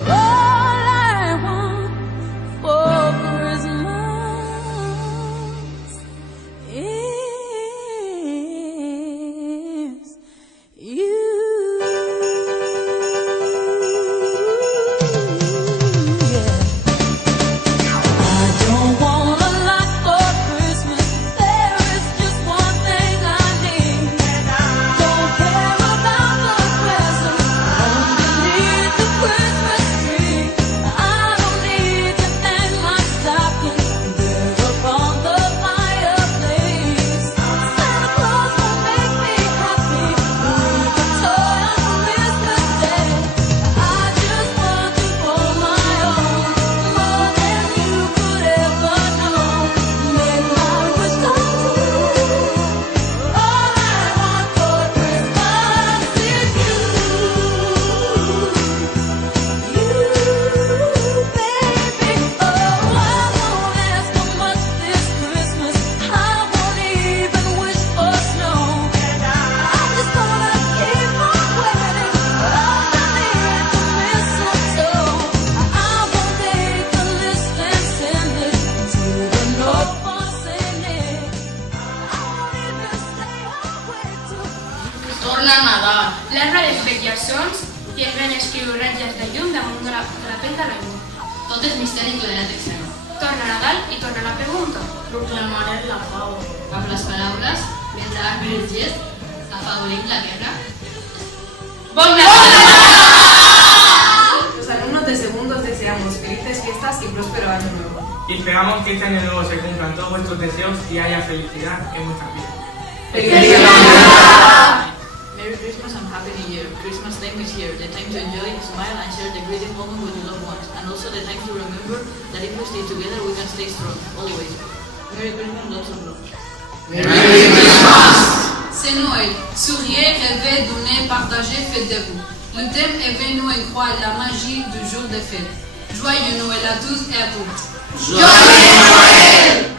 All I want for Christmas is you. Yeah. I don't want a lot for Christmas. There is just one thing I need. Don't care about the presents, only need the Christmas tree. I don't need to hang my stocking there upon the fireplace. Santa Claus will make me happy with a toy on Christmas Day. I just want to hold my own more than you could ever know. Make my wish come true. All I want for Christmas is you. You, baby. Oh, I won't ask for much this Christmas. I won't even wish for snow. I'm just gonna keep on waiting underneath the mistletoe. I won't make a list and send it to the North for Saint Nick. I won't even stay awake till Torna Nadal. Les radiofreqüències tindran escriure ratlles de llum damunt de la pell de la llum. Tot és misteri ple de texero. Torna Nadal i torna la pregunta. Proclamarem la pau. Amb les paraules, mentre el gest afavorim la guerra. Bon Nadal! Los alumnos de segundos deseamos felices fiestas y próspero año nuevo. Y esperamos que este año nuevo se cumplan todos vuestros deseos y haya felicidad en vuestras vidas. Merry Christmas and Happy New Year. Christmas time is here, the time to enjoy, smile and share the greatest moment with your loved ones, and also the time to remember that if we stay together we can stay strong, always. Merry Christmas, lots of love. C'est Noël. Souriez, rêvez, donnez, partagez, faites-vous. Le thème est venu et croire la magie du jour de fête. Joyeux Noël à tous et à toutes. Joyeux Noël!